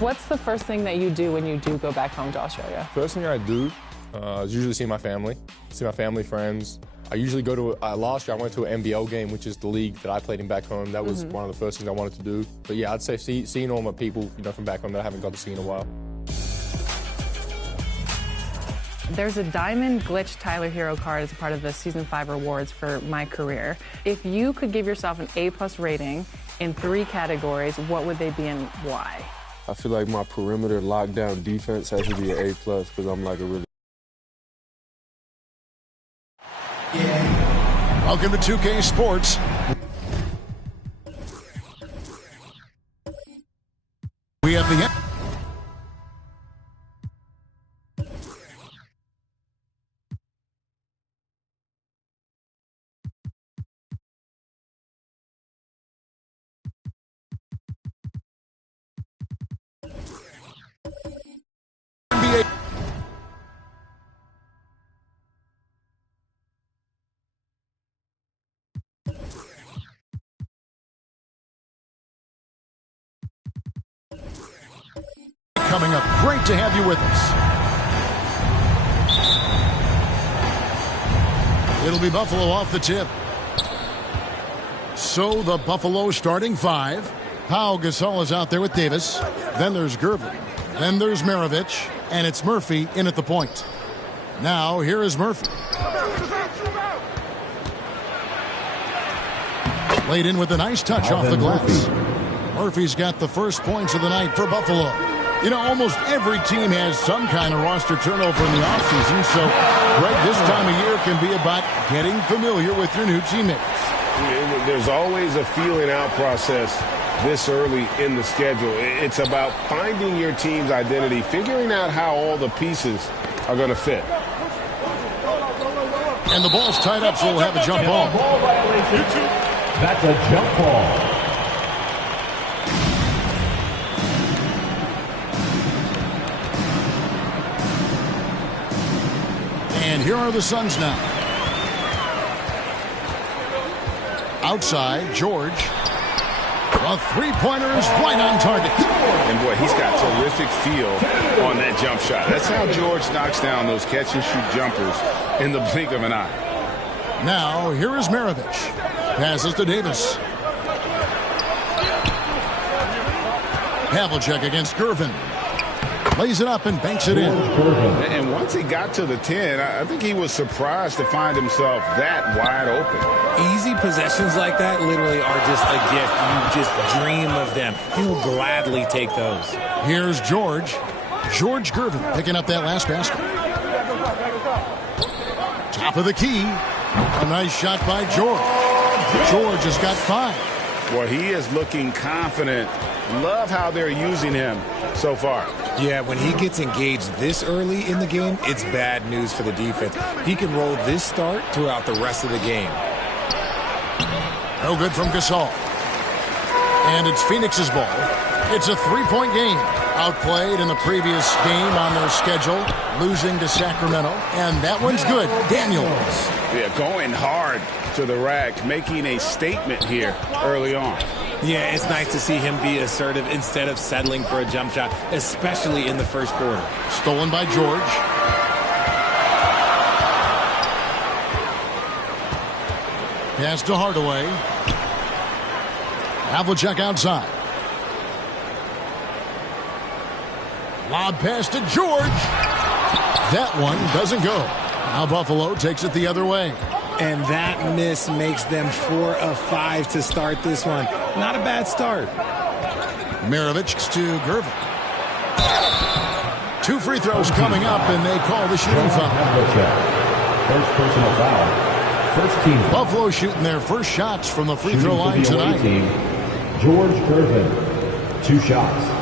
What's the first thing that you do when you do go back home to Australia? First thing I do is usually see my family, friends. I usually go to, last year I went to an NBL game, which is the league that I played in back home. That was one of the first things I wanted to do. But yeah, I'd say seeing all my people, from back home that I haven't got to see in a while. There's a Diamond Glitch Tyler Hero card as a part of the Season 5 rewards for my career. If you could give yourself an A+ rating in 3 categories, what would they be and why? I feel like my perimeter lockdown defense has to be an A+ because I'm like a really... Welcome to 2K Sports. We have the... NBA. Coming up, great to have you with us. It'll be Buffalo off the tip. So the Buffalo starting 5. Pau Gasol is out there with Davis. Then there's Gervin. Then there's Maravich. And it's Murphy in at the point. Now here is Murphy. Laid in with a nice touch off the glass. Murphy's got the first points of the night for Buffalo. Almost every team has some kind of roster turnover in the offseason, so right this time of year can be about getting familiar with your new teammates. There's always a feeling out process this early in the schedule. It's about finding your team's identity, figuring out how all the pieces are going to fit. And the ball's tied up, so we'll have a jump ball. That's a jump ball. And here are the Suns now. Outside, George. A three-pointer is right on target. And boy, he's got terrific feel on that jump shot. That's how George knocks down those catch-and-shoot jumpers in the blink of an eye. Now, here is Maravich. Passes to Davis. Havlicek against Gervin. Lays it up and banks it in. And once he got to the 10, I think he was surprised to find himself that wide open. Easy possessions like that literally are just a gift. You just dream of them. He'll gladly take those. Here's George. George Gervin picking up that last basket. Top of the key. A nice shot by George. George has got 5. Well, he is looking confident. Love how they're using him so far. Yeah, when he gets engaged this early in the game, it's bad news for the defense. He can roll this start throughout the rest of the game. No good from Gasol. And it's Phoenix's ball. It's a 3-point game. Outplayed in the previous game on their schedule, losing to Sacramento. And that one's good. Daniels. Yeah, going hard to the rack, making a statement here early on. Yeah, it's nice to see him be assertive instead of settling for a jump shot, especially in the first quarter. Stolen by George. Pass to Hardaway. Havlicek outside. Lob pass to George. That one doesn't go. Now Buffalo takes it the other way. And that miss makes them 4 of 5 to start this one. Not a bad start. Maravich to Gervin. 2 free throws coming up, and they call the shooting foul. First personal foul. First team. Buffalo shooting their first shots from the free throw line tonight. Team, George Gervin, 2 shots.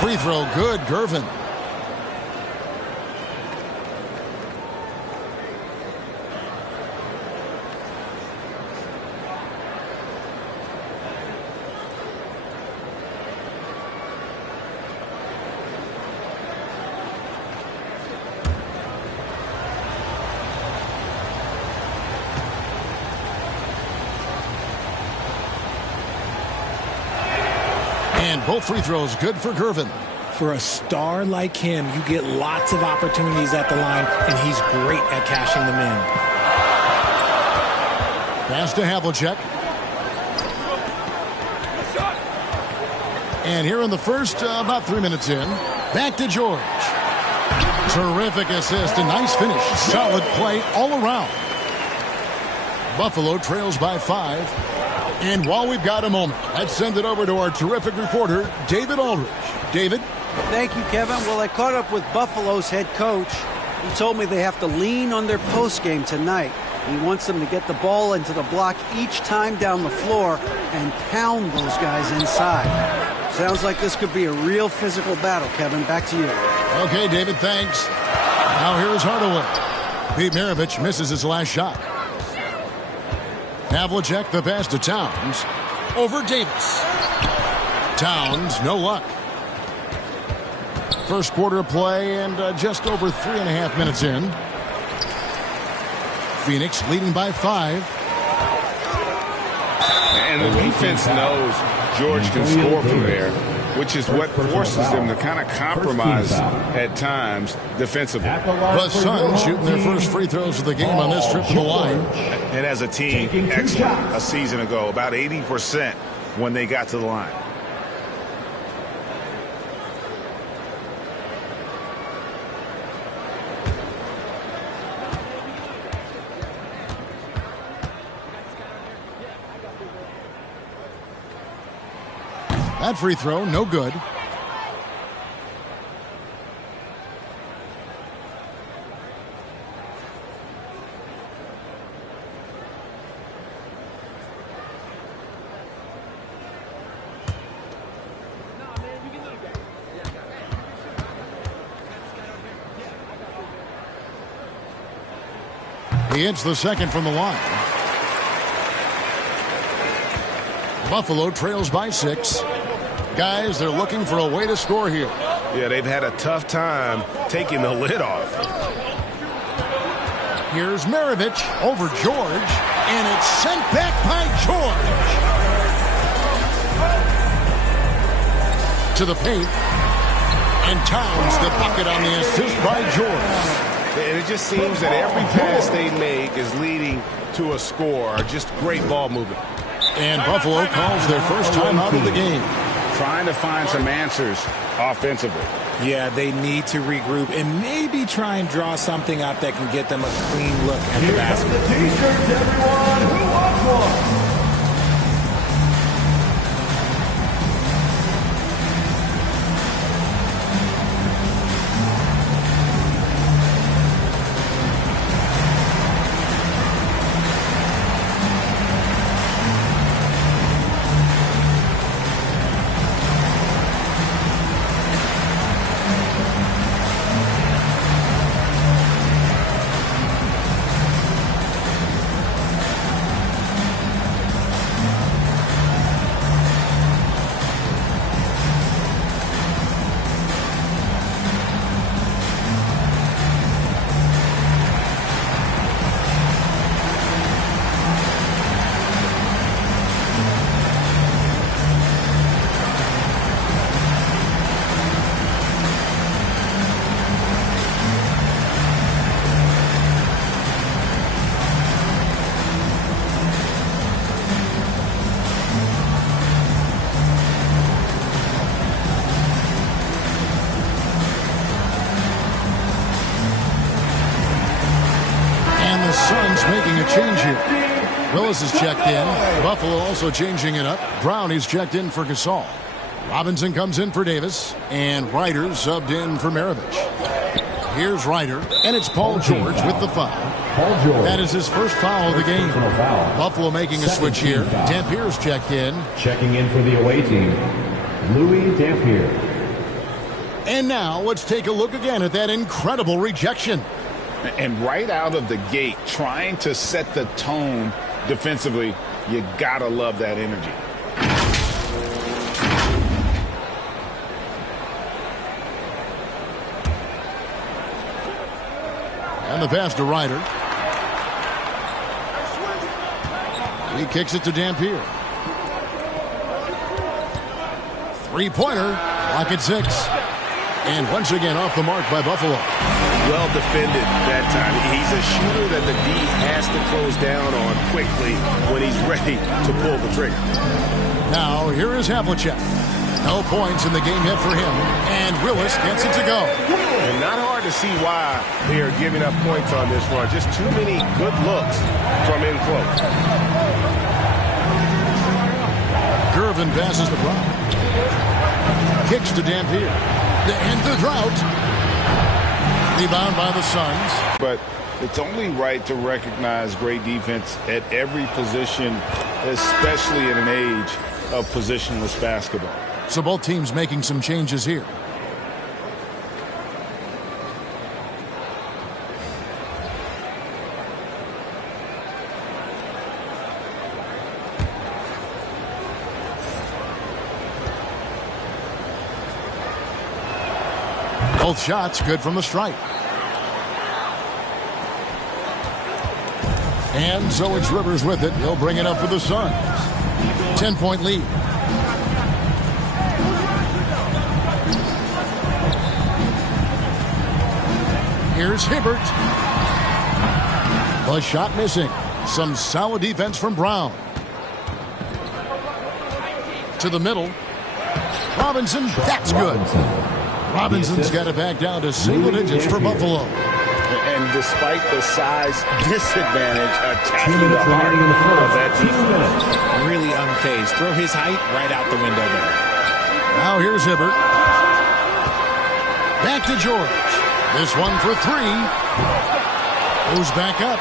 Free throw good, Gervin. And both free throws good for Gervin. For a star like him, you get lots of opportunities at the line, and he's great at cashing them in. Pass to Havlicek. And here in the first, about 3 minutes in, back to George. Terrific assist, a nice finish. Solid play all around. Buffalo trails by 5. And while we've got a moment, let's send it over to our terrific reporter, David Aldridge. David? Thank you, Kevin. Well, I caught up with Buffalo's head coach. He told me they have to lean on their postgame tonight. He wants them to get the ball into the block each time down the floor and pound those guys inside. Sounds like this could be a real physical battle, Kevin. Back to you. Okay, David, thanks. Now here's Hardaway. Pete Maravich misses his last shot. Havlicek the pass to Towns. Over Davis. Towns, no luck. First quarter of play and just over 3.5 minutes in. Phoenix leading by 5. And the defense knows George can score from there, which is what forces them to kind of compromise at times defensively. The Suns shooting their first free throws of the game on this trip to the line. And as a team, excellent a season ago, about 80% when they got to the line. That free throw, no good. He hits the second from the line. Buffalo trails by 6. Guys, they're looking for a way to score here. Yeah, they've had a tough time taking the lid off. Here's Maravich over George, and it's sent back by George. To the paint, and Towns the bucket on the assist by George. And it just seems that every pass they make is leading to a score. Just great ball movement. And Buffalo calls their first time out of the game. Trying to find some answers offensively. Yeah, they need to regroup and maybe try and draw something up that can get them a clean look at the basket. The T-shirts, everyone. Who wants one? Suns making a change here. Willis is checked in. Buffalo also changing it up. Brownie's checked in for Gasol. Robinson comes in for Davis. And Ryder subbed in for Maravich. Here's Ryder. And it's Paul George with the foul. That is his first foul of the game. Buffalo making a switch here. Dampier's checked in. Checking in for the away team, Louis Dampier. And now let's take a look again at that incredible rejection. And right out of the gate, trying to set the tone defensively, you gotta love that energy. And the pass to Ryder. He kicks it to Dampier. Three-pointer, clock at 6. And once again off the mark by Buffalo. Well defended that time. He's a shooter that the D has to close down on quickly when he's ready to pull the trigger. Now, here is Havlicek. No points in the game yet for him. And Willis gets it to go. And not hard to see why they are giving up points on this run. Just too many good looks from in close. Gervin passes to Brown. Kicks to Dampier. To end the drought. Rebound by the Suns. But it's only right to recognize great defense at every position, especially in an age of positionless basketball. So both teams making some changes here. Both shots good from the stripe. And so it's Rivers with it. He'll bring it up for the Suns. 10-point lead. Here's Hibbert. The shot missing. Some solid defense from Brown. To the middle. Robinson, that's good. Robinson's got it back down to single digits for Buffalo. And despite the size disadvantage, attacking the heart of that defense. Really unfazed. Throw his height right out the window there. Now here's Hibbert. Back to George. This one for 3. Goes back up.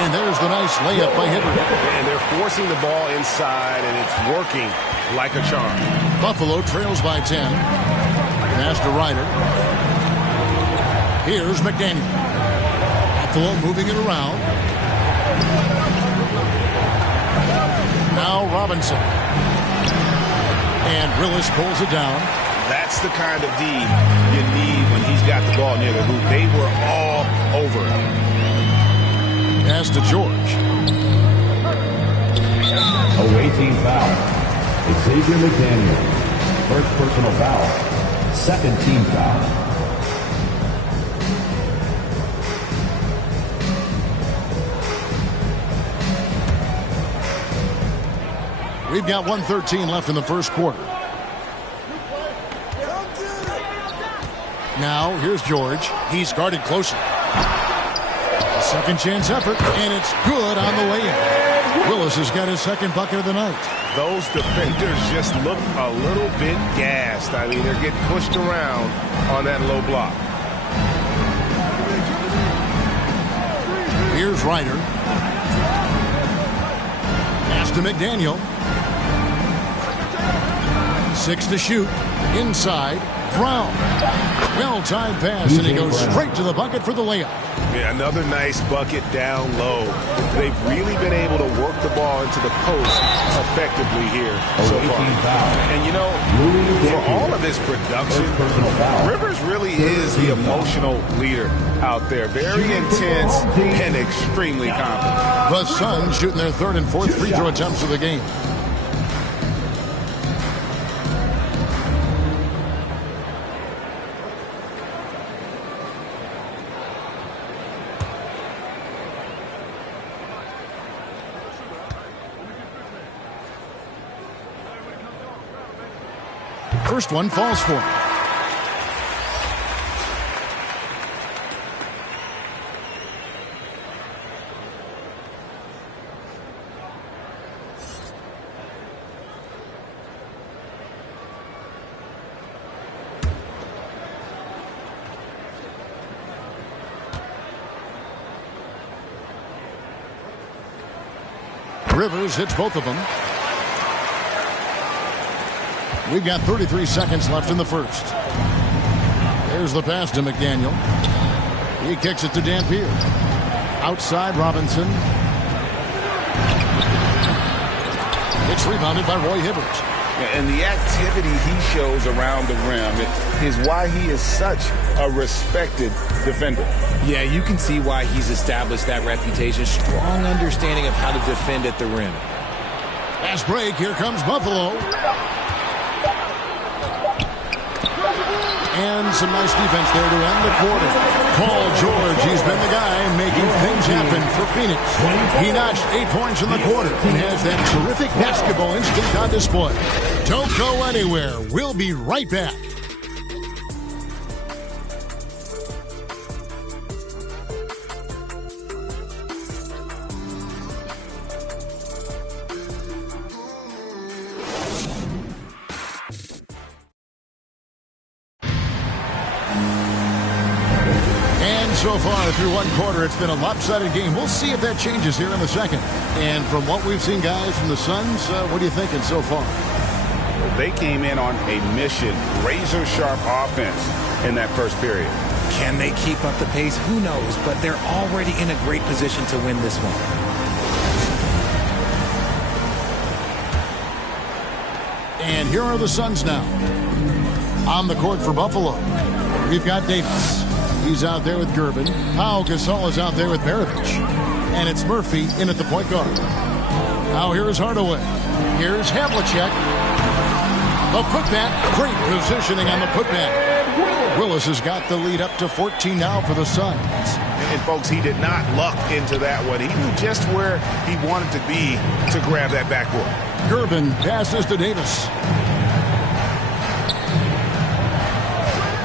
And there's the nice layup by Hibbert. And they're forcing the ball inside, and it's working like a charm. Buffalo trails by 10. Pass to Ryder. Here's McDaniel. Buffalo moving it around. Now Robinson. And Willis pulls it down. That's the kind of D you need when he's got the ball near the hoop. They were all over him. Pass to George. Away team foul. Xavier McDaniel. First personal foul. Second team foul. We've got 1:13 left in the first quarter. Now, here's George. He's guarded closely. A second chance effort, and it's good on the way in. Willis has got his second bucket of the night. Those defenders just look a little bit gassed. I mean, they're getting pushed around on that low block. Here's Ryder. Pass to McDaniel. 6 to shoot. Inside. Brown. Well-timed pass, and he goes straight to the bucket for the layup. Yeah, another nice bucket down low. They've really been able to work the ball into the post effectively here so far. And, you know, for all of his production, Rivers really is the emotional leader out there. Very intense and extremely confident. The Suns shooting their third and fourth free throw attempts of the game. First one falls for him. Rivers hits both of them. We've got 33 seconds left in the first. There's the pass to McDaniel. He kicks it to Dampier. Outside Robinson. It's rebounded by Roy Hibbert. And the activity he shows around the rim is why he is such a respected defender. Yeah, you can see why he's established that reputation. Strong understanding of how to defend at the rim. Fast break. Here comes Buffalo. And some nice defense there to end the quarter. Paul George, he's been the guy making things happen for Phoenix. He notched 8 points in the quarter and has that terrific basketball instinct on display. Don't go anywhere. We'll be right back. So far through one quarter, it's been a lopsided game. We'll see if that changes here in the second. And from what we've seen, guys, from the Suns, what are you thinking so far? They came in on a mission, razor-sharp offense in that first period. Can they keep up the pace? Who knows? But they're already in a great position to win this one. And here are the Suns now. On the court for Buffalo, we've got Davis. He's out there with Gervin. Pau Gasol is out there with Baravich. And it's Murphy in at the point guard. Now here is Hardaway. Here's Havlicek. The putback. Great positioning on the putback. Willis has got the lead up to 14 now for the Suns. And folks, he did not luck into that one. He knew just where he wanted to be to grab that backboard. Gervin passes to Davis.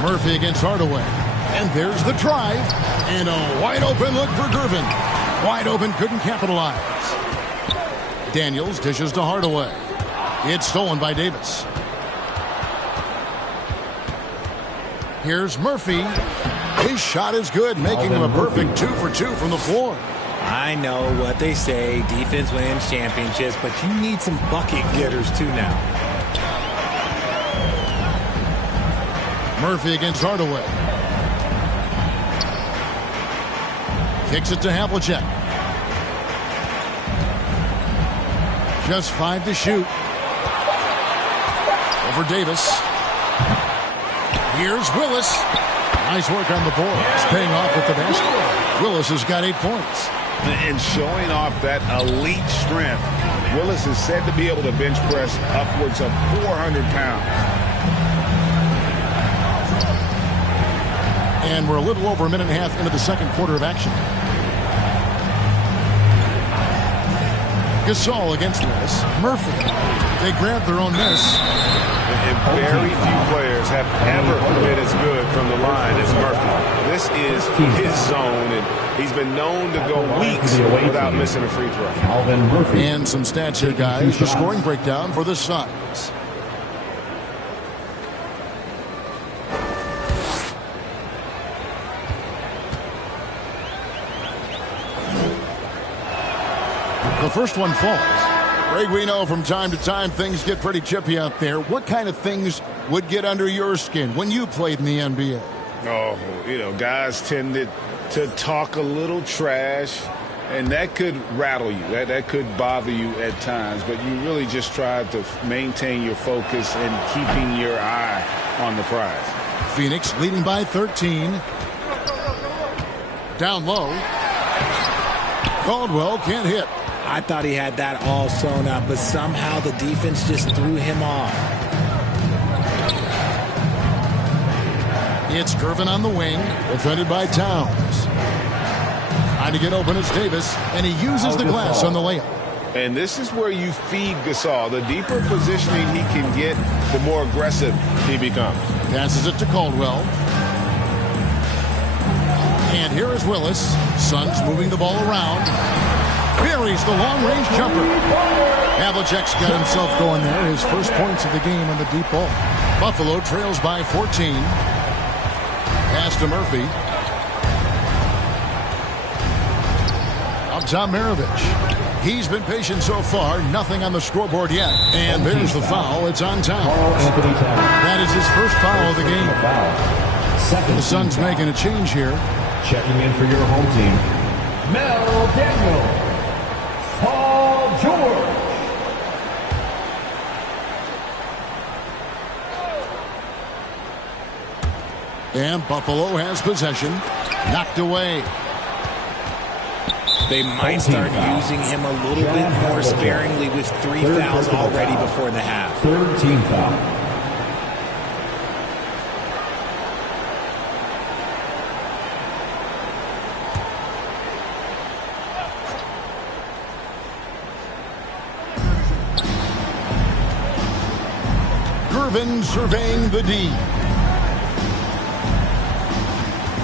Murphy against Hardaway. And there's the drive. And a wide open look for Gervin. Wide open, couldn't capitalize. Daniels dishes to Hardaway. It's stolen by Davis. Here's Murphy. His shot is good, making him a perfect 2 for 2 from the floor. I know what they say, defense wins championships, but you need some bucket getters too now. Murphy against Hardaway. Kicks it to Havlicek. Just 5 to shoot. Over Davis. Here's Willis. Nice work on the boards. Paying off with the basket. Willis has got 8 points. And showing off that elite strength. Willis is said to be able to bench press upwards of 400 pounds. And we're a little over a minute and a half into the second quarter of action. Gasol against Willis. Murphy. They grab their own miss. And very few players have ever been as good from the line as Murphy. This is his zone, and he's been known to go weeks without missing a free throw. And some stats here, guys. The scoring breakdown for the Suns. The first one falls. Greg, we know from time to time things get pretty chippy out there. What kind of things would get under your skin when you played in the NBA? Oh, guys tended to talk a little trash, and that could rattle you. That could bother you at times, but you really just try to maintain your focus and keeping your eye on the prize. Phoenix leading by 13. Down low. Caldwell can't hit. I thought he had that all sewn up, but somehow the defense just threw him off. It's Gervin on the wing, defended by Towns. Trying to get open is Davis, and he uses the glass on the layup. And this is where you feed Gasol. The deeper positioning he can get, the more aggressive he becomes. Passes it to Caldwell. And here is Willis. Suns moving the ball around. Buries the long-range jumper. Havlicek's got himself going there. His first points of the game on the deep ball. Buffalo trails by 14. Pass to Murphy. Up top, Maravich. He's been patient so far. Nothing on the scoreboard yet. And there's the foul. It's on Towns. That is his first foul of the game. The Suns making a change here. Checking in for your home team, Mel Daniel. Paul George. And Buffalo has possession. Knocked away. They might start using him a little bit more sparingly with 3 fouls already before the half. Third team foul. Gervin surveying the D.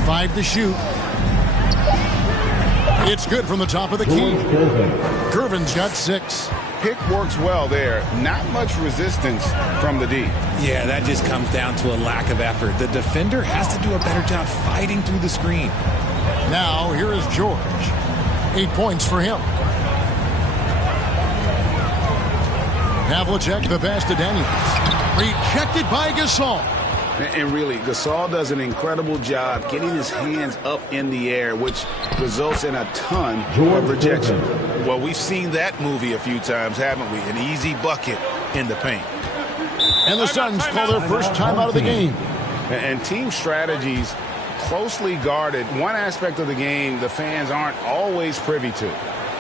5 to shoot. It's good from the top of the key. Gervin's got 6. Pick works well there. Not much resistance from the D. Yeah, that just comes down to a lack of effort. The defender has to do a better job fighting through the screen. Now here is George. 8 points for him. Havlicek, the pass to Daniels. Rejected by Gasol. And really, Gasol does an incredible job getting his hands up in the air, which results in a ton of rejection. Well, we've seen that movie a few times, haven't we? An easy bucket in the paint. And the Suns call their first time out of the game. And team strategies closely guarded. One aspect of the game the fans aren't always privy to.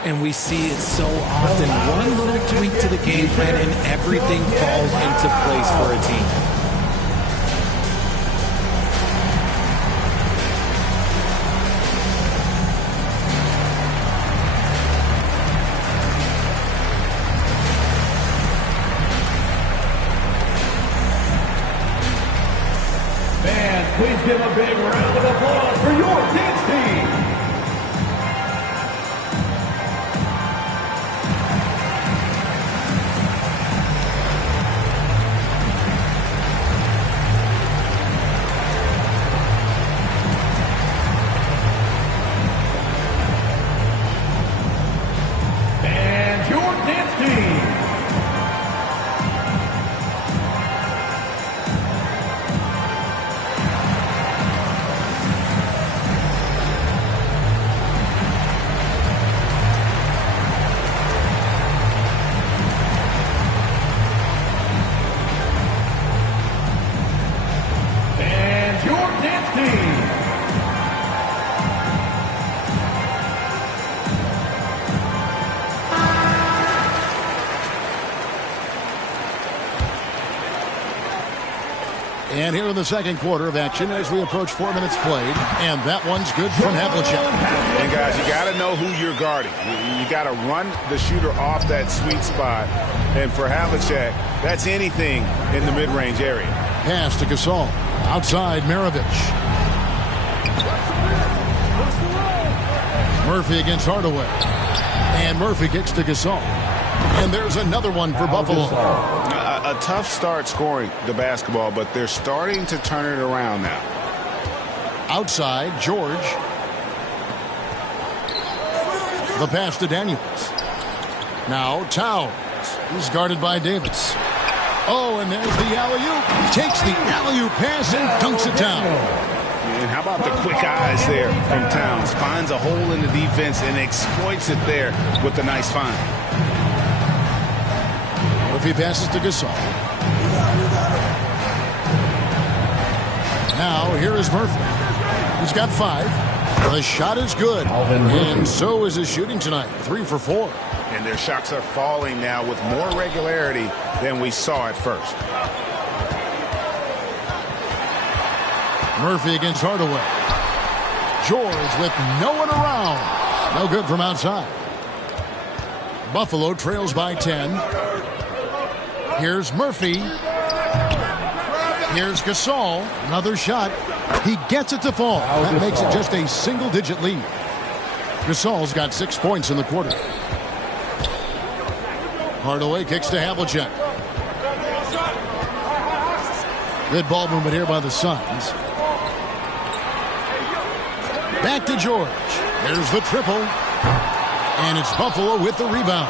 And we see it so often. One little tweak to the game plan and everything falls into place for a team. Fans, please give a big round of applause for your dance team. And here in the second quarter of action as we approach 4 minutes played. And that one's good from Havlicek. And Again, guys, you got to know who you're guarding. You got to run the shooter off that sweet spot. And for Havlicek, that's anything in the mid-range area. Pass to Gasol. Outside, Maravich. Murphy against Hardaway. And Murphy kicks to Gasol. And there's another one for Buffalo. A tough start scoring the basketball, but they're starting to turn it around now. Outside, George. The pass to Daniels. Now Towns. He's guarded by Davis. Oh, and there's the alley-oop. Takes the alley-oop pass and dunks it down. And how about the quick eyes there from Towns? Finds a hole in the defense and exploits it there with a nice find. Murphy passes to Gasol. Now here is Murphy. He's got 5. The shot is good. And so is his shooting tonight. 3 for 4. And their shots are falling now with more regularity than we saw at first. Murphy against Hardaway. George with no one around. No good from outside. Buffalo trails by 10. Here's Murphy. Here's Gasol. Another shot. He gets it to fall. That makes it just a single-digit lead. Gasol's got 6 points in the quarter. Hardaway kicks to Havlicek. Good ball movement here by the Suns. Back to George. There's the triple. And it's Buffalo with the rebound.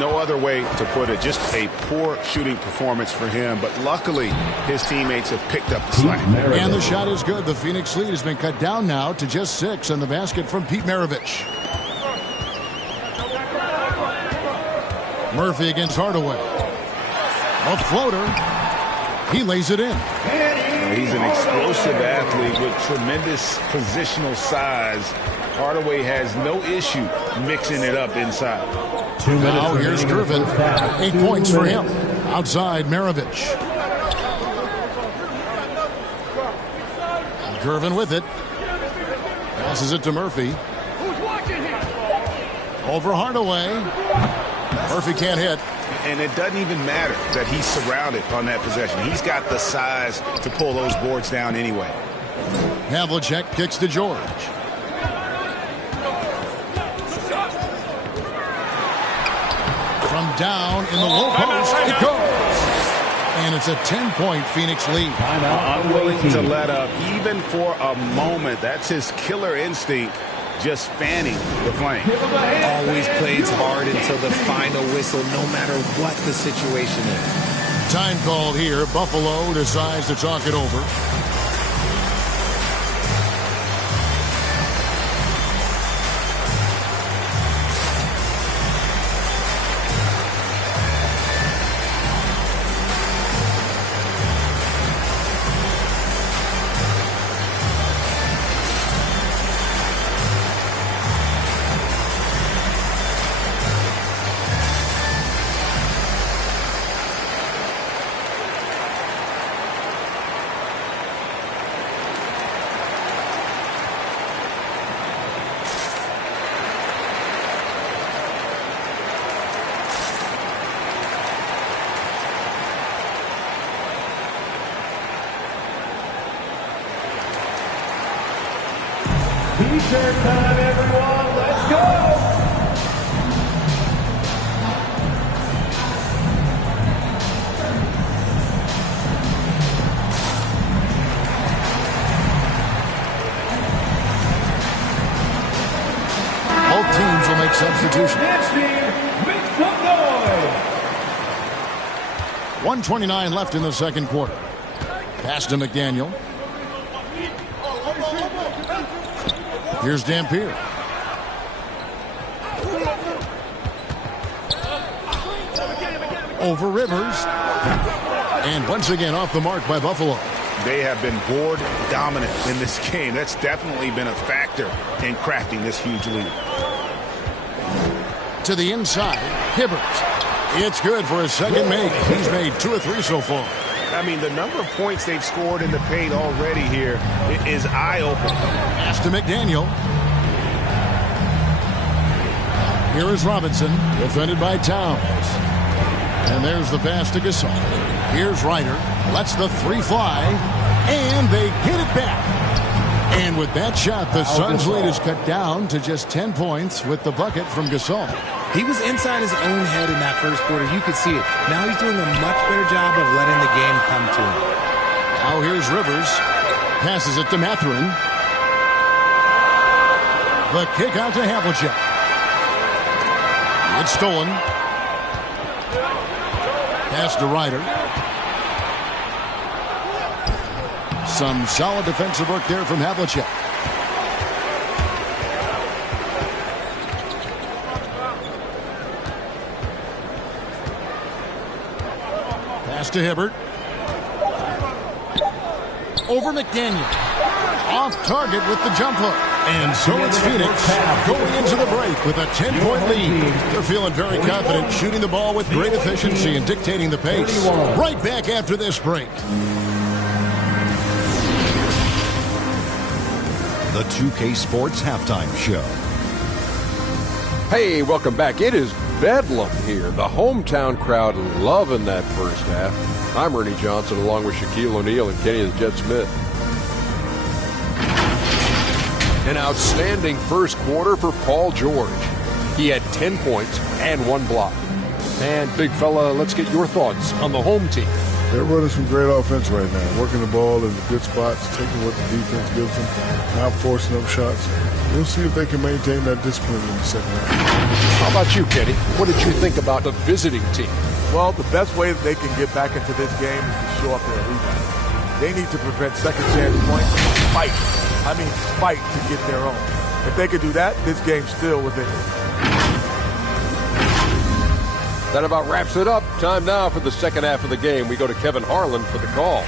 No other way to put it. Just a poor shooting performance for him. But luckily, his teammates have picked up the slack. And the shot is good. The Phoenix lead has been cut down now to just 6 on the basket from Pete Maravich. Murphy against Hardaway. A floater. He lays it in. He's an explosive athlete with tremendous positional size. Hardaway has no issue mixing it up inside. Now here's Gervin. 8 points for him. Outside, Maravich. Gervin with it. Passes it to Murphy. Over Hardaway. Murphy can't hit. And it doesn't even matter that he's surrounded on that possession. He's got the size to pull those boards down anyway. Havlicek kicks to George. From down in the low post, it goes. And it's a 10-point Phoenix lead. Unwilling to let up, even for a moment. That's his killer instinct, just fanning the flame. Always plays hard until the final whistle, no matter what the situation is. Time called here. Buffalo decides to talk it over. T-shirt time, everyone. Let's go. Both teams will make substitutions. Next team, make some noise. 1:29 left in the second quarter. Pass to McDaniel. Here's Dampier. Over Rivers. And once again off the mark by Buffalo. They have been board dominant in this game. That's definitely been a factor in crafting this huge lead. To the inside, Hibbert. It's good for his second make. He's made 2 or 3 so far. I mean, the number of points they've scored in the paint already here is eye-opening. Pass to McDaniel. Here is Robinson, defended by Towns. And there's the pass to Gasol. Here's Ryder. Lets the three fly. And they get it back. And with that shot, the Suns' lead is cut down to just 10 points with the bucket from Gasol. He was inside his own head in that first quarter. You could see it. Now he's doing a much better job of letting the game come to him. Now here's Rivers. Passes it to Mathurin. The kick out to Havlicek. It's stolen. Pass to Ryder. Some solid defensive work there from Havlicek. Pass to Hibbert. Over McDaniel. Off target with the jump hook. And so it's Phoenix going into the break with a 10-point lead. They're feeling very confident, shooting the ball with great efficiency and dictating the pace. Right back after this break. The 2K Sports Halftime Show. Hey, welcome back. It is bedlam here. The hometown crowd loving that first half. I'm Ernie Johnson along with Shaquille O'Neal and Kenny the Jet Smith. An outstanding first quarter for Paul George. He had 10 points and 1 block. And big fella, let's get your thoughts on the home team. They're running some great offense right now, working the ball in the good spots, taking what the defense gives them, not forcing up shots. We'll see if they can maintain that discipline in the second half. How about you, Kenny? What did you think about the visiting team? Well, the best way that they can get back into this game is to show up their rebound. They need to prevent second chance points and fight. I mean, fight to get their own. If they could do that, this game's still within it. That about wraps it up. Time now for the second half of the game. We go to Kevin Harlan for the call.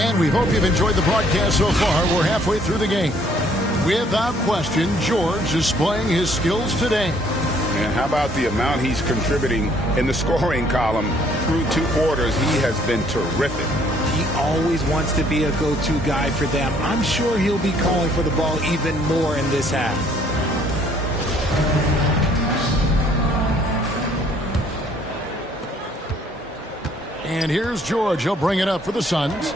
And we hope you've enjoyed the broadcast so far. We're halfway through the game. Without question, George is playing his skills today. And how about the amount he's contributing in the scoring column through 2 quarters? He has been terrific. He always wants to be a go-to guy for them. I'm sure he'll be calling for the ball even more in this half. And here's George. He'll bring it up for the Suns.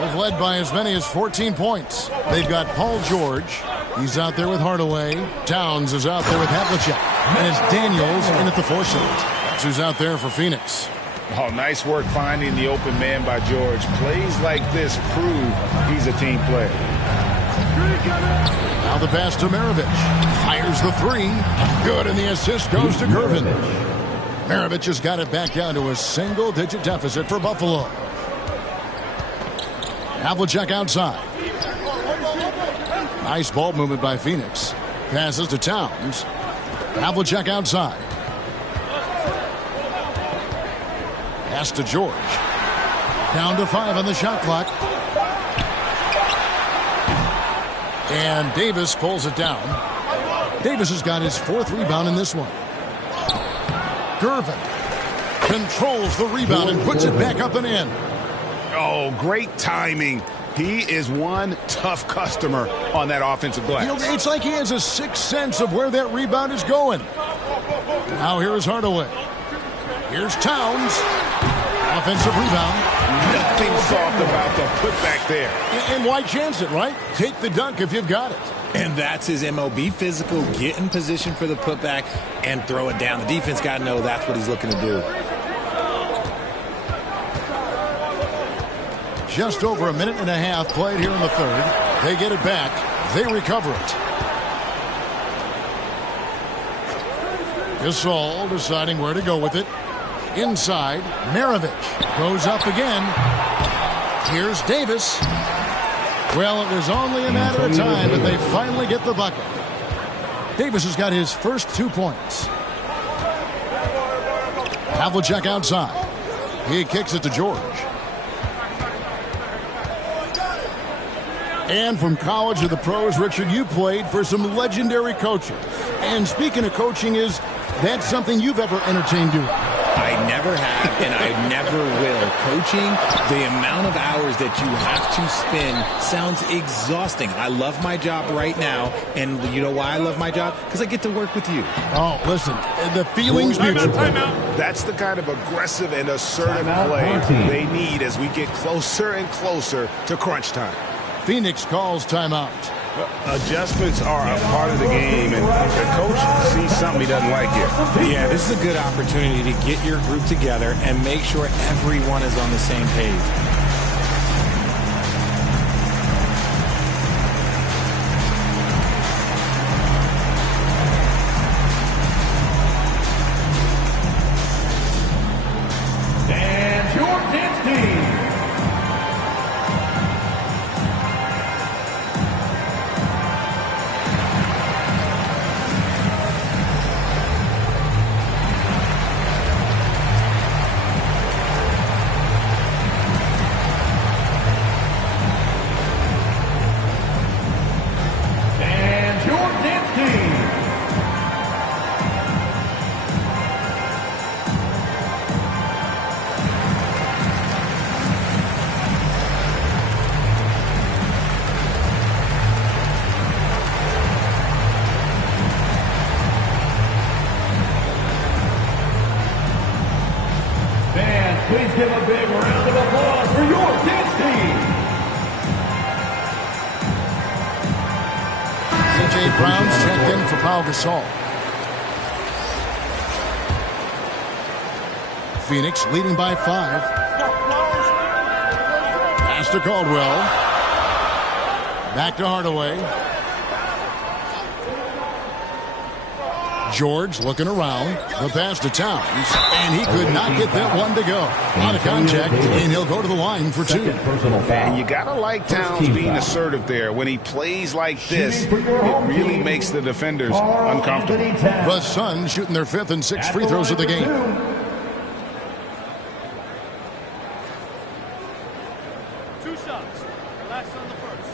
They've led by as many as 14 points. They've got Paul George. He's out there with Hardaway. Towns is out there with Havlicek. And it's Daniels in at the 4 slot. That's who's out there for Phoenix. Oh, nice work finding the open man by George. Plays like this prove he's a team player. Now the pass to Maravich. Fires the 3. Good, and the assist goes to Gervin. Maravich has got it back down to a single-digit deficit for Buffalo. Havlicek outside. Nice ball movement by Phoenix. Passes to Towns. Havlicek outside. Pass to George. Down to 5 on the shot clock. And Davis pulls it down. Davis has got his 4th rebound in this one. Gervin controls the rebound and puts it back up and in. Oh, great timing. He is one tough customer on that offensive glass. You know, it's like he has a sixth sense of where that rebound is going. Now here is Hardaway. Here's Towns. Offensive rebound. Nothing soft about the putback there. And why chance it, right? Take the dunk if you've got it. And that's his MO. Be physical, get in position for the putback, and throw it down. The defense got to know that's what he's looking to do. Just over a minute and a half played here in the 3rd. They get it back. They recover it. Gasol deciding where to go with it. Inside, Maravich goes up again. Here's Davis. Well, it was only a matter of time, but they finally get the bucket. Davis has got his first 2 points. Havlicek outside. He kicks it to George. And from college to the pros, Richard, you played for some legendary coaches. And speaking of coaching, is that's something you've ever entertained doing. I never have, and I never will. Coaching, the amount of hours that you have to spend sounds exhausting. I love my job right now, and you know why I love my job? Because I get to work with you. Oh, listen, the feeling's mutual. That's the kind of aggressive and assertive play they need as we get closer and closer to crunch time. Phoenix calls timeout. Adjustments are a part of the game, and the coach sees something he doesn't like here. Yeah, this is a good opportunity to get your group together and make sure everyone is on the same page. And your dance team. Please give a big round of applause for your dance team. C.J. Brown's checked in for Pau Gasol. Phoenix leading by 5. Pass to Caldwell. Back to Hardaway. George looking around. The pass to Towns. And he could not get that one to go. Out of contact, and he'll go to the line for 2. And you got to like Towns being assertive there. When he plays like this, it really makes the defenders uncomfortable. The Suns shooting their 5th and 6th free throws of the game. 2 shots. Relax on the first.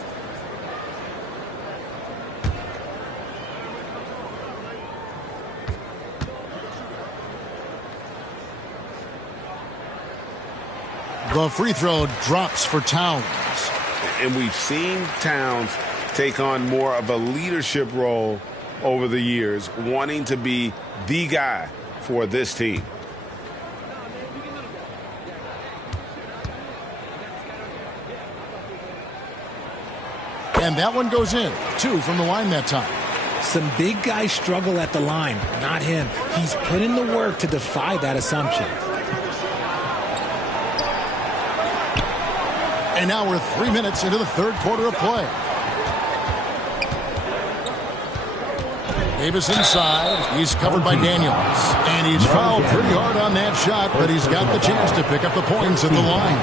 The free throw drops for Towns. And we've seen Towns take on more of a leadership role over the years, wanting to be the guy for this team. And that one goes in. 2 from the line that time. Some big guys struggle at the line, not him. He's put in the work to defy that assumption. And now we're 3 minutes into the 3rd quarter of play. Davis inside. He's covered by Daniels. And he's fouled pretty hard on that shot, but he's got the chance to pick up the points at the line.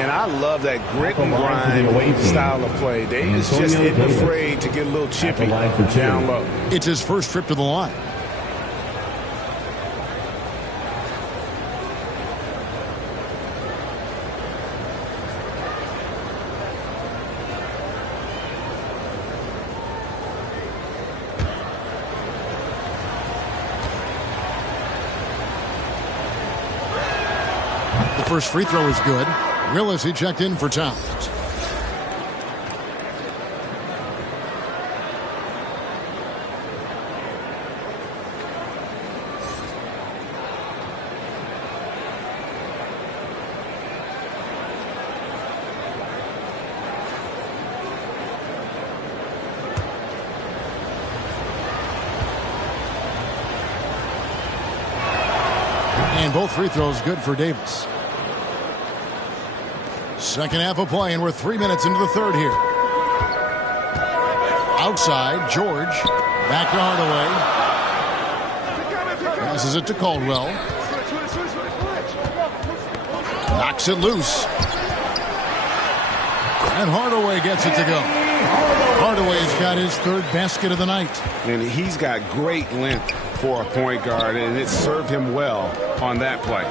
And I love that grit and grind style of play. Davis just isn't afraid to get a little chippy down low. It's his first trip to the line. The first free throw is good. Willis, he checked in for Towns. And both free throws good for Davis. Second half of play, and we're 3 minutes into the 3rd here. Outside, George. Back to Hardaway. Passes it to Caldwell. Knocks it loose. And Hardaway gets it to go. Hardaway's got his 3rd basket of the night. And he's got great length for a point guard, and it served him well on that play.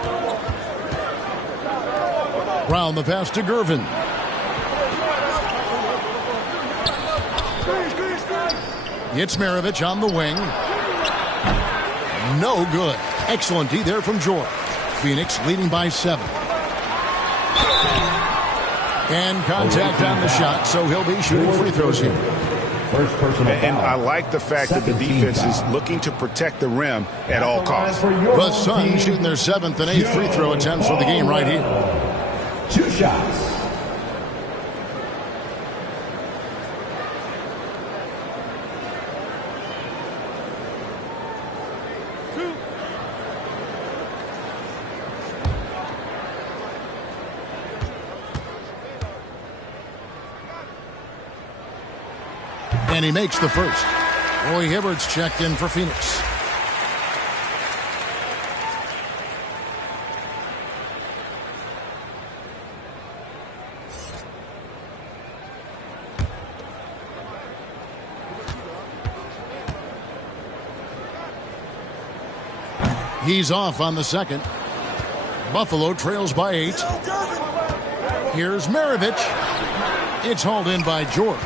Brown, the pass to Gervin. It's Maravich on the wing. No good. Excellent D there from George. Phoenix leading by 7. And contact on the shot, so he'll be shooting free throws here. And I like the fact that the defense is looking to protect the rim at all costs. The Suns shooting their 7th and 8th free throw attempts for the game right here. 2 shots. And he makes the first. Roy Hibbert's checked in for Phoenix. He's off on the second. Buffalo trails by 8. Here's Maravich. It's hauled in by George.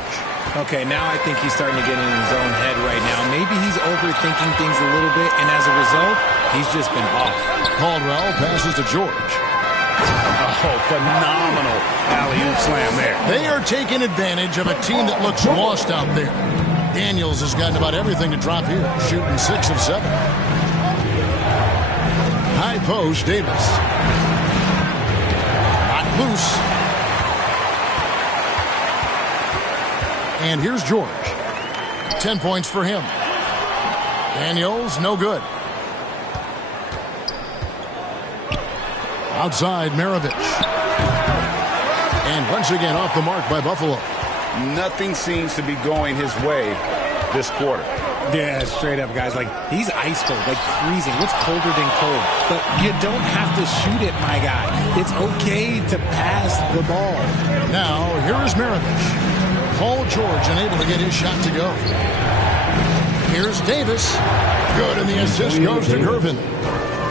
Okay, now I think he's starting to get in his own head right now. Maybe he's overthinking things a little bit, and as a result, he's just been off. Caldwell passes to George. Oh, phenomenal alley-oop slam there. They are taking advantage of a team that looks lost out there. Daniels has gotten about everything to drop here, shooting 6 of 7. High post, Davis. Not loose. And here's George. 10 points for him. Daniels, no good. Outside, Maravich. And once again off the mark by Buffalo. Nothing seems to be going his way this quarter. Yeah, straight up, guys. Like, he's ice cold, like freezing. What's colder than cold? But you don't have to shoot it, my guy. It's okay to pass the ball. Now, here is Maravich. Paul George unable to get his shot to go. Here's Davis. Good, and the assist goes to Gervin.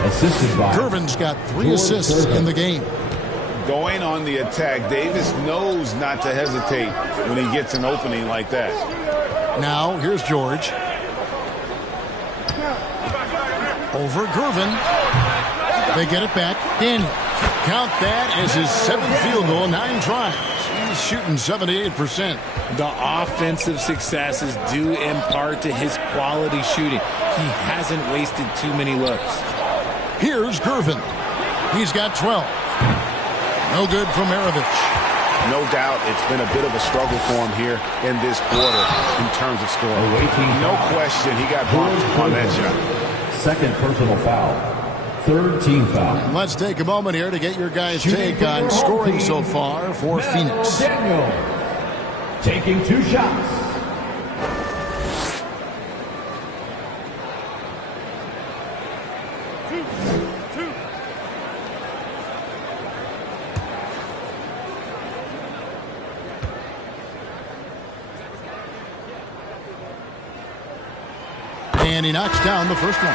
Assisted by Gervin's got 3 assists in the game. Going on the attack, Davis knows not to hesitate when he gets an opening like that. Now, here's George. Over Gervin. They get it back. Daniel. Count that as his 7th field goal, 9 tries. He's shooting 78%. The offensive success is due in part to his quality shooting. He hasn't wasted too many looks. Here's Gervin. He's got 12. No good from Maravich. No doubt it's been a bit of a struggle for him here in this quarter in terms of scoring. No question he got bumped on that shot. Second personal foul. Third team foul. And let's take a moment here to get your guys' take on scoring so far for Phoenix. Daniel taking 2 shots. And he knocks down the first one.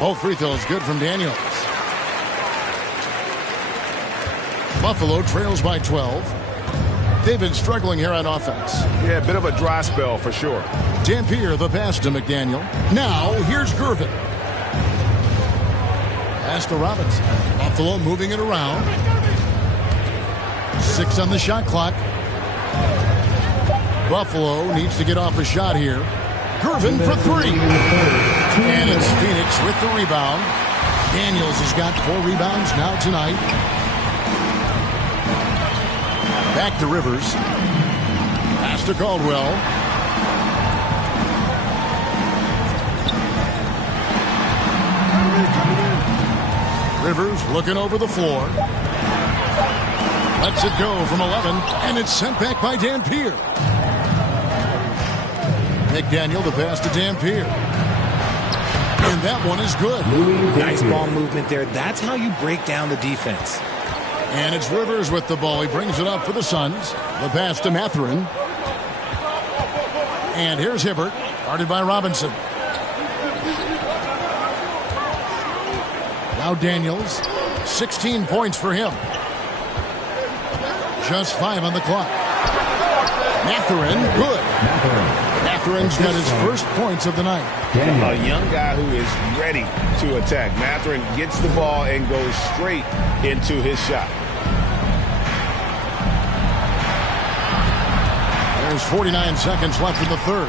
Both free throws good from Daniels. Buffalo trails by 12. They've been struggling here on offense. Yeah, a bit of a dry spell for sure. Dampier the pass to McDaniel. Now here's Gervin. Pass to Robinson. Buffalo moving it around. 6 on the shot clock. Buffalo needs to get off a shot here. Gervin for 3. And it's Phoenix with the rebound. Daniels has got 4 rebounds now tonight. Back to Rivers. Pass to Caldwell. Rivers looking over the floor. Lets it go from 11, and it's sent back by Dampier. McDaniel the pass to Dampier. And that one is good. Nice ball movement there. That's how you break down the defense. And it's Rivers with the ball. He brings it up for the Suns. The pass to Mathurin. And here's Hibbert, guarded by Robinson. Now Daniels, 16 points for him. Just 5 on the clock. Mathurin, good. Mathurin's got his first points of the night. A young guy who is ready to attack. Mathurin gets the ball and goes straight into his shot. There's 49 seconds left in the third.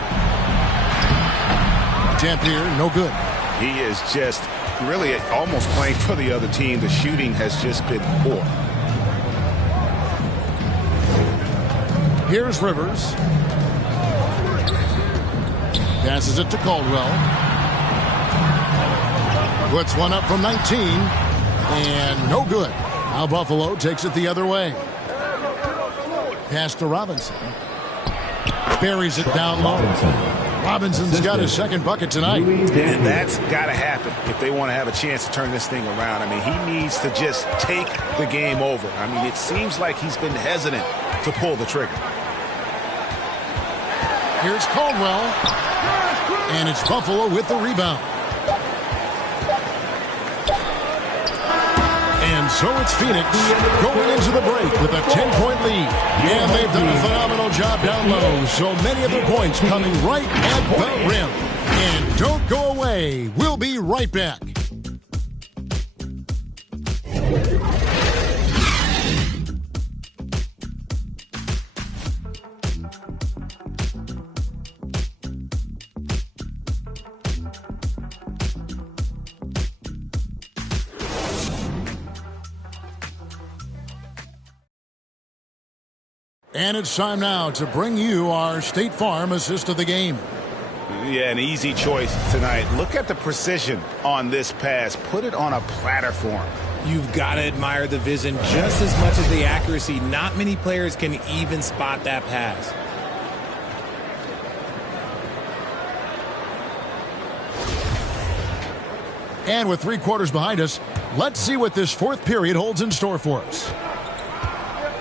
Dampier, no good. He is just really almost playing for the other team. The shooting has just been poor. Here's Rivers. Passes it to Caldwell. Puts one up from 19. And no good. Now Buffalo takes it the other way. Pass to Robinson. Buries it down low. Robinson's got his second bucket tonight. And that's got to happen if they want to have a chance to turn this thing around. I mean, he needs to just take the game over. I mean, it seems like he's been hesitant to pull the trigger. Here's Caldwell. And it's Buffalo with the rebound. And so it's Phoenix going into the break with a 10-point lead. And they've done a phenomenal job down low. So many of their points coming right at the rim. And don't go away. We'll be right back. And it's time now to bring you our State Farm assist of the game. Yeah, an easy choice tonight. Look at the precision on this pass. Put it on a platter for him. You've got to admire the vision just as much as the accuracy. Not many players can even spot that pass. And with 3 quarters behind us, let's see what this fourth period holds in store for us.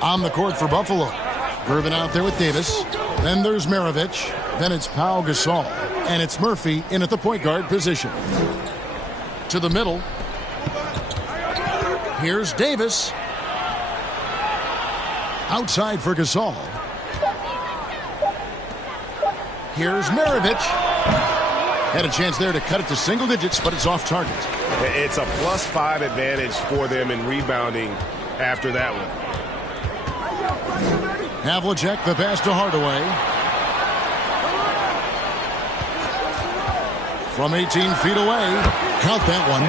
On the court for Buffalo. Gervin out there with Davis. Then there's Maravich. Then it's Pau Gasol. And it's Murphy in at the point guard position. To the middle. Here's Davis. Outside for Gasol. Here's Maravich. Had a chance there to cut it to single digits, but it's off target. It's a +5 advantage for them in rebounding after that one. Havlicek, the pass to Hardaway. From 18 feet away. Count that one.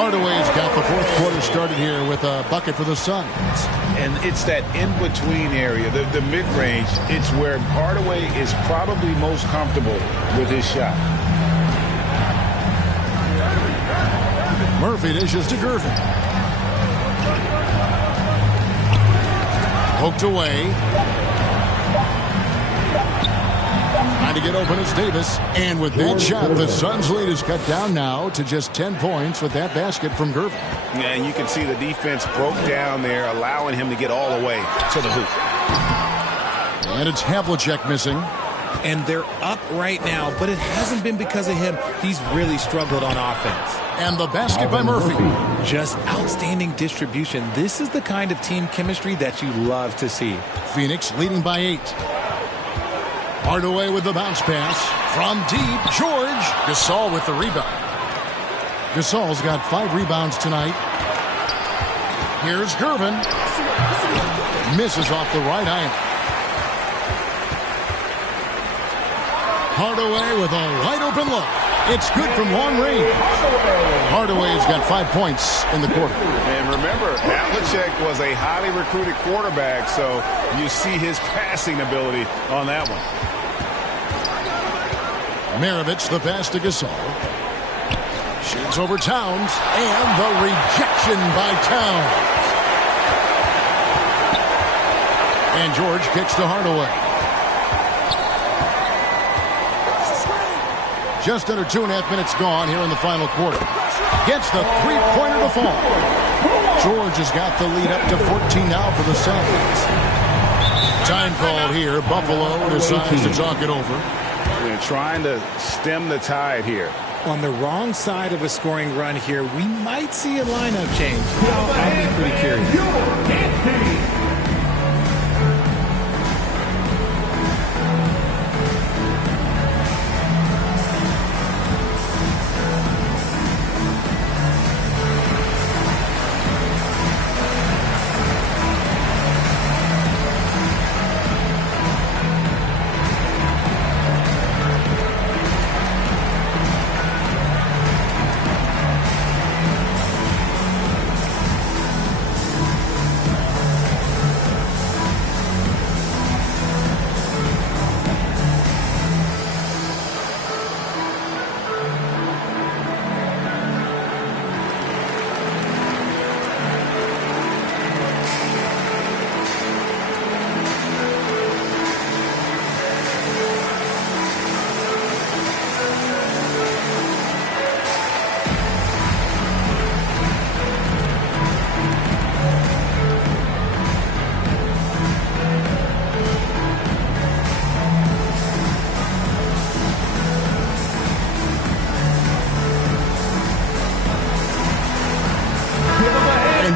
Hardaway's got the fourth quarter started here with a bucket for the Suns. And it's that in-between area, the mid-range. It's where Hardaway is probably most comfortable with his shot. Murphy dishes to Gervin. Poked away. Trying to get open is Davis. And with that shot, the Suns' lead is cut down now to just 10 points with that basket from Gervin. Yeah, and you can see the defense broke down there, allowing him to get all the way to the hoop. And it's Havlicek missing. And they're up right now, but it hasn't been because of him. He's really struggled on offense. And the basket by Murphy. Just outstanding distribution. This is the kind of team chemistry that you love to see. Phoenix leading by 8. Hardaway with the bounce pass. From deep, George. Gasol with the rebound. Gasol's got 5 rebounds tonight. Here's Gervin. Misses off the right iron. Hardaway with a wide open look. It's good from long range. Hardaway's got 5 points in the quarter. And remember, Havlicek was a highly recruited quarterback, so you see his passing ability on that one. Maravich, the pass to Gasol. Shoots over Towns, and the rejection by Towns. And George kicks to Hardaway. Just under 2.5 minutes gone here in the final quarter. Gets the three-pointer to fall. George has got the lead up to 14 now for the Suns. Time called here. Buffalo decides to talk it over. They're trying to stem the tide here. On the wrong side of a scoring run here, we might see a lineup change. I'll be pretty curious.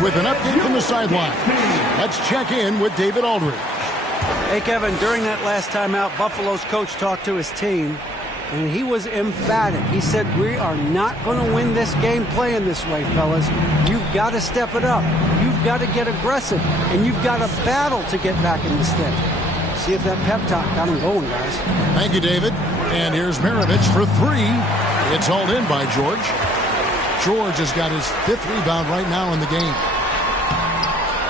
With an update from the sideline, let's check in with David Aldridge. Hey, Kevin, during that last timeout, Buffalo's coach talked to his team, and he was emphatic. He said, we are not going to win this game playing this way, fellas. You've got to step it up. You've got to get aggressive, and you've got to battle to get back in this thing. See if that pep talk got him going, guys. Thank you, David. And here's Maravich for three. It's hauled in by George. George has got his 5th rebound right now in the game.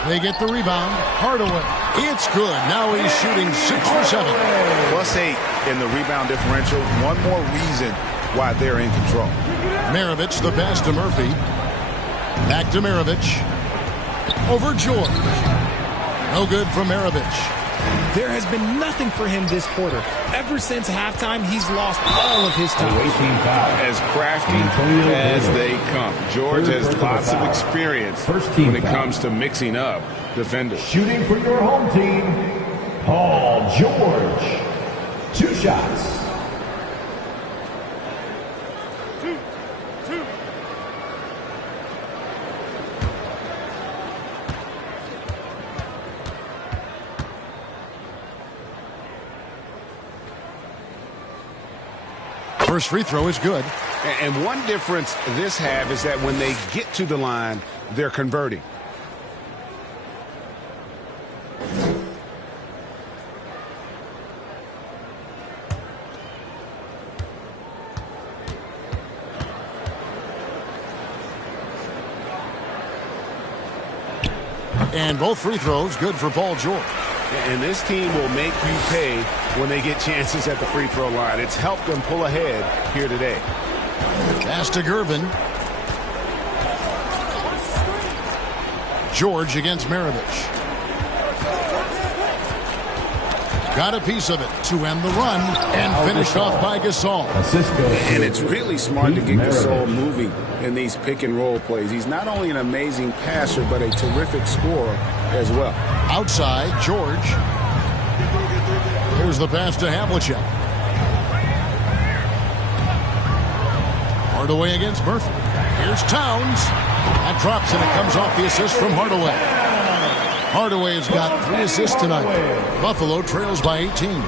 They get the rebound. Hardaway. It's good. Now he's shooting 6 for 7. +8 in the rebound differential. One more reason why they're in control. Maravich, the pass to Murphy. Back to Maravich. Over George. No good from Maravich. There has been nothing for him this quarter. Ever since halftime, he's lost all of his time. As crafty as they come. George has lots of experience when it comes to mixing up defenders. Shooting for your home team, Paul George. 2 shots. First free throw is good. And one difference this half is that when they get to the line, they're converting. And both free throws good for Paul George. And this team will make you pay when they get chances at the free throw line. It's helped them pull ahead here today. Pass to Gervin. George against Maravich. Got a piece of it to end the run and finished off by Gasol. And it's really smart to get Gasol moving in these pick and roll plays. He's not only an amazing passer, but a terrific scorer as well. Outside, George. Here's the pass to Havlicek. Hardaway against Murphy. Here's Towns. That drops and it comes off the assist from Hardaway. Hardaway has got 3 assists tonight. Buffalo trails by 18.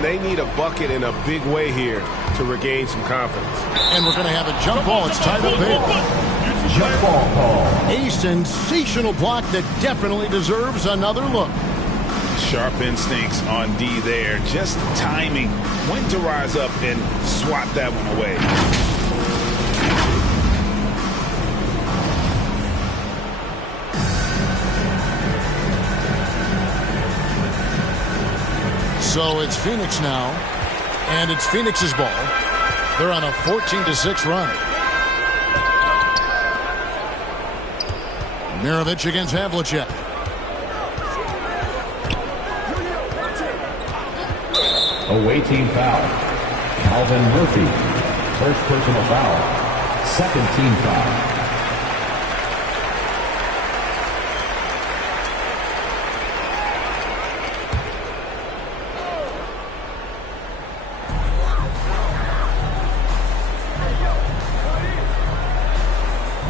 They need a bucket in a big way here to regain some confidence. And we're going to have a jump ball. It's tied up there. Jump ball call. A sensational block that definitely deserves another look. Sharp instincts on D there. Just timing when to rise up and swat that one away. So it's Phoenix now, and it's Phoenix's ball. They're on a 14-6 run. Maravich against Havlicek. Away team foul. Calvin Murphy. First personal foul. Second team foul.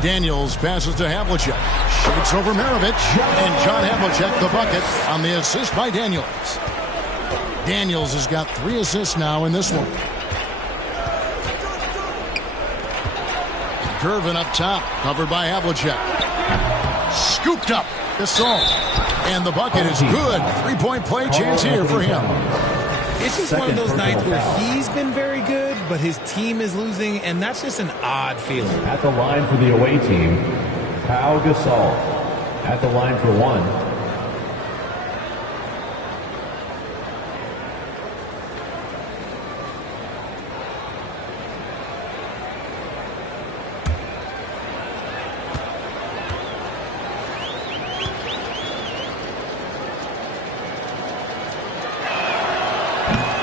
Daniels passes to Havlicek. Shoots over Maravich. And John Havlicek the bucket on the assist by Daniels. Daniels has got 3 assists now in this one. Gervin up top, covered by Havlicek. Scooped up. Gasol. And the bucket is good. 3-point play chance here for him. It's just one of those nights where he's been very good, but his team is losing, and that's just an odd feeling. At the line for the away team, Pau Gasol. At the line for 1.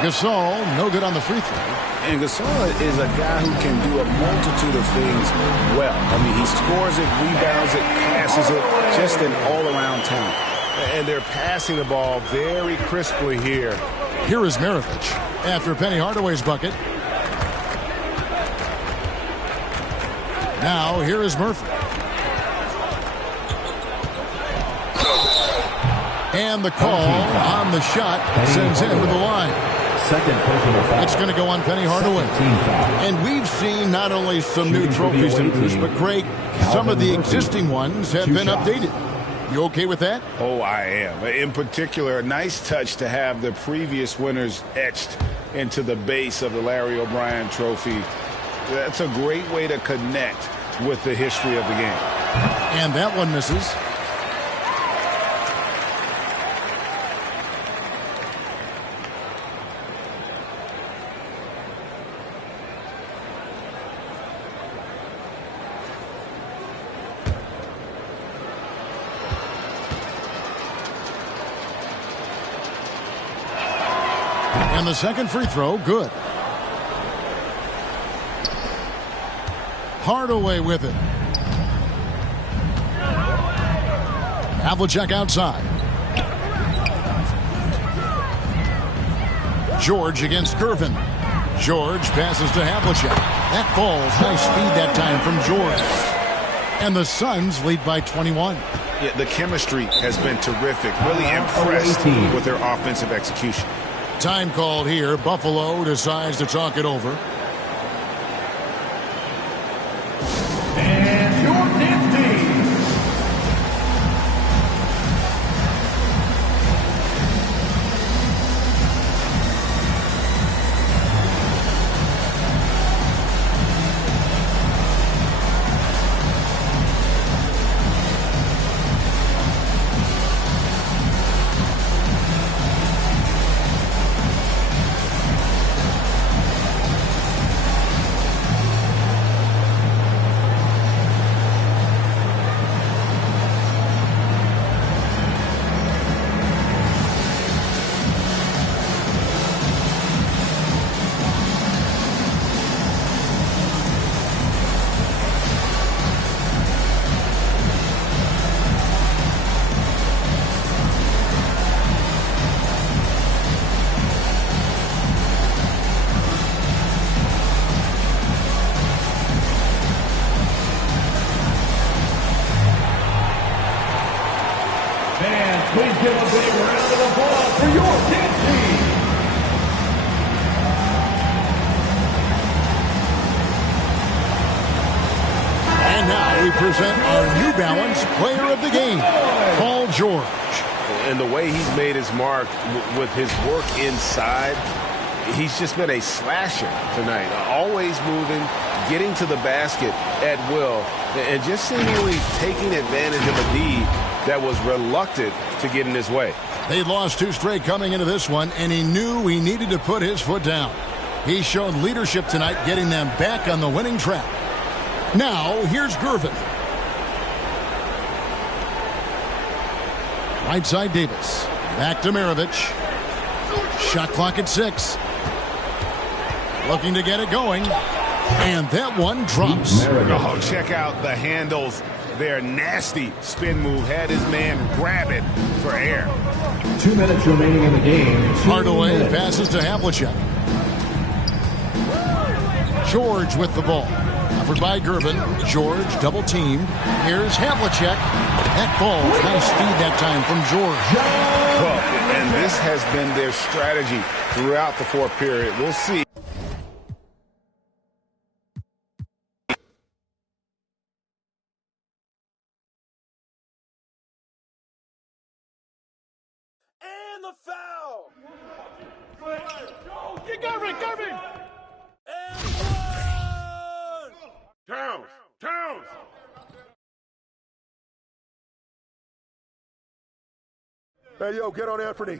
Gasol, no good on the free throw. And Gasol is a guy who can do a multitude of things well. I mean, he scores it, rebounds it, passes it, just an all-around talent. And they're passing the ball very crisply here. Here is Maravich after Penny Hardaway's bucket. Now, here is Murphy. And the call on the shot sends him to the line. Second personal foul. It's going to go on Penny Hardaway. And we've seen not only some new trophies introduced, but Craig, some of the existing ones have been updated. You okay with that? Oh, I am. In particular, a nice touch to have the previous winners etched into the base of the Larry O'Brien trophy. That's a great way to connect with the history of the game. And that one misses. And the second free throw, good. Hardaway with it. Havlicek outside. George against Gervin. George passes to Havlicek. That falls. Nice speed that time from George. And the Suns lead by 21. Yeah, the chemistry has been terrific. Really impressed with their offensive execution. Time called here. Buffalo decides to talk it over. And your dance team. Please give a big round of applause for your dance team. And now we present our New Balance Player of the Game, Paul George. And the way he's made his mark with his work inside, he's just been a slasher tonight. Always moving, getting to the basket at will, and just seemingly taking advantage of a D that was reluctant to get in his way. They lost 2 straight coming into this one, and he knew he needed to put his foot down. He showed leadership tonight, getting them back on the winning track. Now, here's Gervin. Right side Davis. Back to Maravich. Shot clock at 6. Looking to get it going. And that one drops. Oh, check out the handles. Their nasty spin move had his man grab it for air. 2 minutes remaining in the game. Hardaway passes to Havlicek. George with the ball. Offered by Gervin. George double teamed. Here's Havlicek. That falls. Nice speed that time from George. Well, and this has been their strategy throughout the fourth period. We'll see. And the foul! Get Gervin! And one! Towns! Hey, yo, get on Anthony.